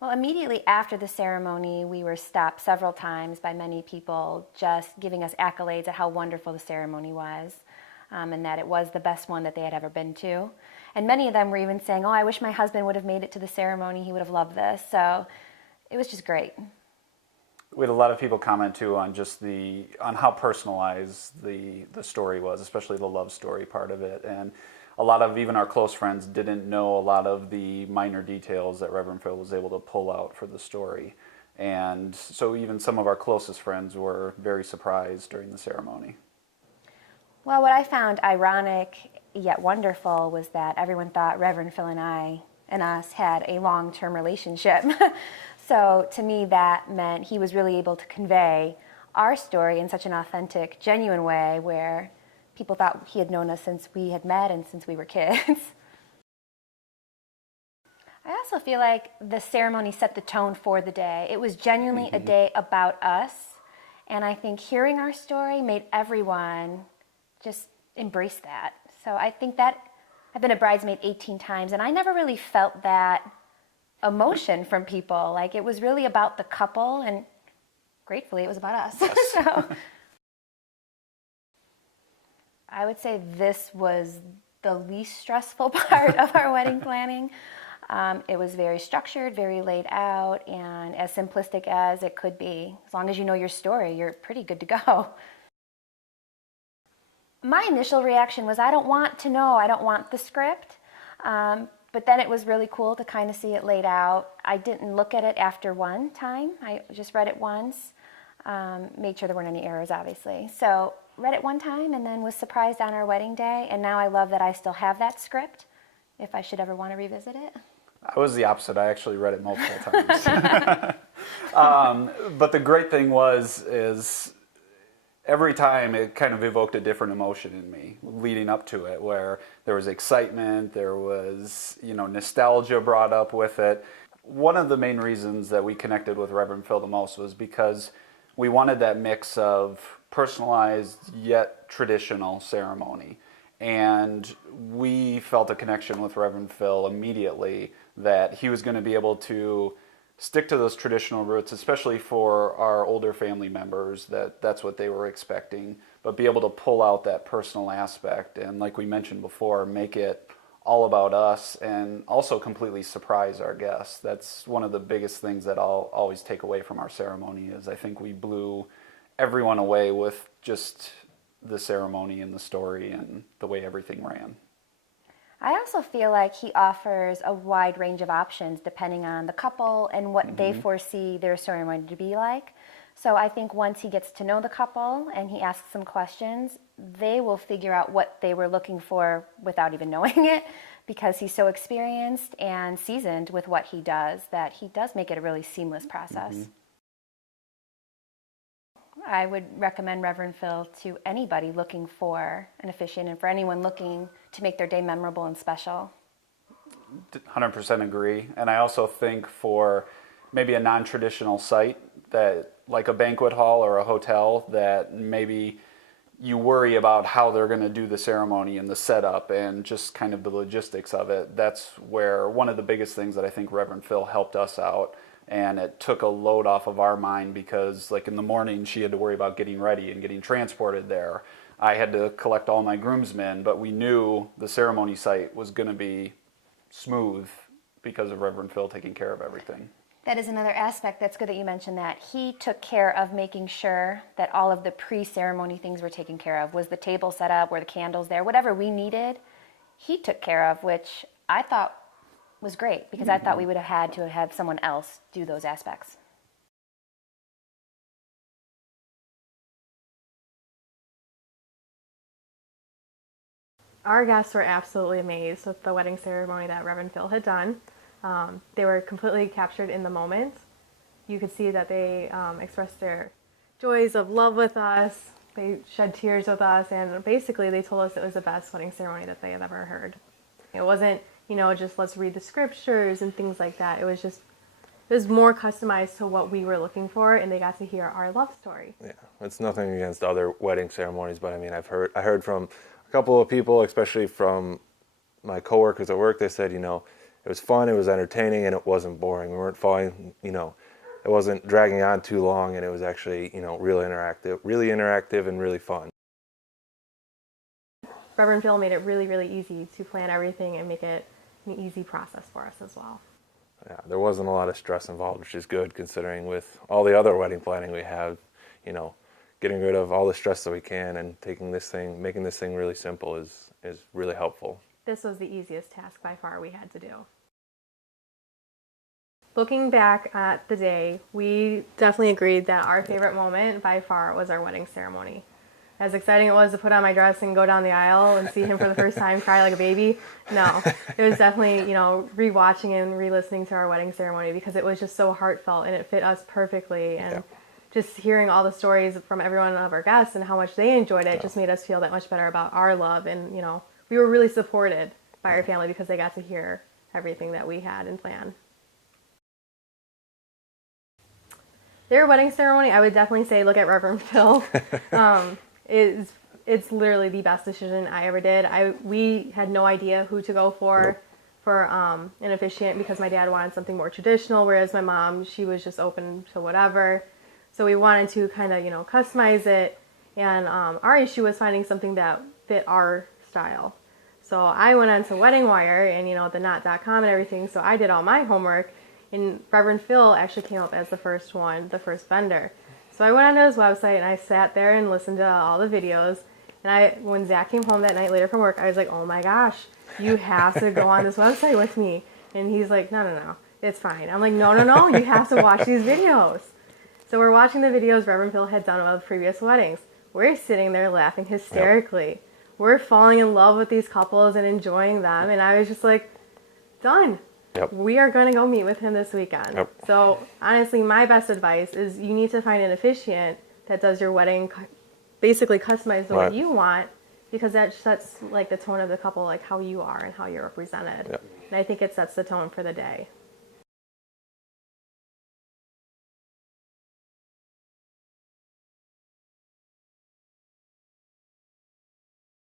Well, immediately after the ceremony, we were stopped several times by many people just giving us accolades at how wonderful the ceremony was, and that it was the best one that they had ever been to. And many of them were even saying, "Oh, I wish my husband would have made it to the ceremony. He would have loved this." So it was just great. We had a lot of people comment too on just on how personalized the story was, especially the love story part of it. And a lot of even our close friends didn't know a lot of the minor details that Reverend Phil was able to pull out for the story. And so even some of our closest friends were very surprised during the ceremony. Well, what I found ironic yet wonderful was that everyone thought Reverend Phil and us had a long-term relationship. So to me, that meant he was really able to convey our story in such an authentic, genuine way where people thought he had known us since we had met and since we were kids. I also feel like the ceremony set the tone for the day. It was genuinely a day about us, and I think hearing our story made everyone just embrace that. So I think that I've been a bridesmaid 18 times, and I never really felt that emotion from people. Like, it was really about the couple, and gratefully it was about us. Yes. So I would say this was the least stressful part of our wedding planning. It was very structured, very laid out, and as simplistic as it could be. As long as you know your story, you're pretty good to go. My initial reaction was, I don't want to know, I don't want the script. But then it was really cool to kind of see it laid out. I didn't look at it after one time. I just read it once, made sure there weren't any errors, obviously. So read it one time and then was surprised on our wedding day. And now I love that I still have that script if I should ever want to revisit it. I was the opposite. I actually read it multiple times. But the great thing is every time it kind of evoked a different emotion in me leading up to it, where there was excitement, there was, nostalgia brought up with it. One of the main reasons that we connected with Reverend Phil the most was because we wanted that mix of personalized yet traditional ceremony. And we felt a connection with Reverend Phil immediately that he was going to be able to stick to those traditional roots, especially for our older family members, that's what they were expecting, but be able to pull out that personal aspect and, like we mentioned before, make it all about us and also completely surprise our guests. That's one of the biggest things that I'll always take away from our ceremony is I think we blew everyone away with just the ceremony and the story and the way everything ran. I also feel like he offers a wide range of options depending on the couple and what they foresee their ceremony to be like. So I think once he gets to know the couple and he asks some questions, they will figure out what they were looking for without even knowing it, because he's so experienced and seasoned with what he does that he does make it a really seamless process. I would recommend Reverend Phil to anybody looking for an officiant and for anyone looking to make their day memorable and special. 100% agree. And I also think for maybe a non-traditional site that, like a banquet hall or a hotel, that maybe you worry about how they're going to do the ceremony and the setup and just kind of the logistics of it. That's where one of the biggest things that I think Reverend Phil helped us out. And it took a load off of our mind because, like, in the morning, she had to worry about getting ready and getting transported there. I had to collect all my groomsmen, but we knew the ceremony site was going to be smooth because of Reverend Phil taking care of everything. That is another aspect that's good that you mentioned that. He took care of making sure that all of the pre-ceremony things were taken care of. Was the table set up? Were the candles there? Whatever we needed, he took care of, which I thought was great because I thought we would have had to have someone else do those aspects. Our guests were absolutely amazed with the wedding ceremony that Reverend Phil had done. They were completely captured in the moment. You could see that they expressed their joys of love with us. They shed tears with us, and basically they told us it was the best wedding ceremony that they had ever heard. It wasn't, just let's read the scriptures and things like that. It was more customized to what we were looking for, and they got to hear our love story. Yeah, it's nothing against other wedding ceremonies, but I mean, I heard from a couple of people, especially from my coworkers at work, they said, it was fun, it was entertaining, and it wasn't boring. We weren't falling, it wasn't dragging on too long, and it was actually, really interactive and really fun. Reverend Phil made it really, really easy to plan everything and make it an easy process for us as well. Yeah, there wasn't a lot of stress involved, which is good considering with all the other wedding planning we have, getting rid of all the stress that we can and making this thing really simple is really helpful. This was the easiest task by far we had to do. Looking back at the day, we definitely agreed that our favorite moment by far was our wedding ceremony. As exciting it was to put on my dress and go down the aisle and see him for the first time cry like a baby, no. It was definitely, rewatching and re-listening to our wedding ceremony because it was just so heartfelt and it fit us perfectly. And just hearing all the stories from every one of our guests and how much they enjoyed it just made us feel that much better about our love. And, we were really supported by our family because they got to hear everything that we had in plan. Their wedding ceremony, I would definitely say look at Reverend Phil. It's literally the best decision I ever did. We had no idea who to go for an officiant because my dad wanted something more traditional, whereas my mom, she was just open to whatever. So we wanted to kind of, customize it. And our issue was finding something that fit our style. So I went on to Wedding Wire and, the knot.com and everything. So I did all my homework. And Reverend Phil actually came up as the first vendor. So I went onto his website and I sat there and listened to all the videos. And when Zach came home that night later from work, I was like, oh my gosh, you have to go on this website with me. And he's like, no, it's fine. I'm like, no, you have to watch these videos. So we're watching the videos Reverend Phil had done of previous weddings. We're sitting there laughing hysterically. Yep. We're falling in love with these couples and enjoying them. And I was just like, done. Yep. We are going to go meet with him this weekend. Yep. So honestly, my best advice is you need to find an officiant that does your wedding, basically customized the way you want, because that sets like the tone of the couple, like how you are and how you're represented. Yep. And I think it sets the tone for the day.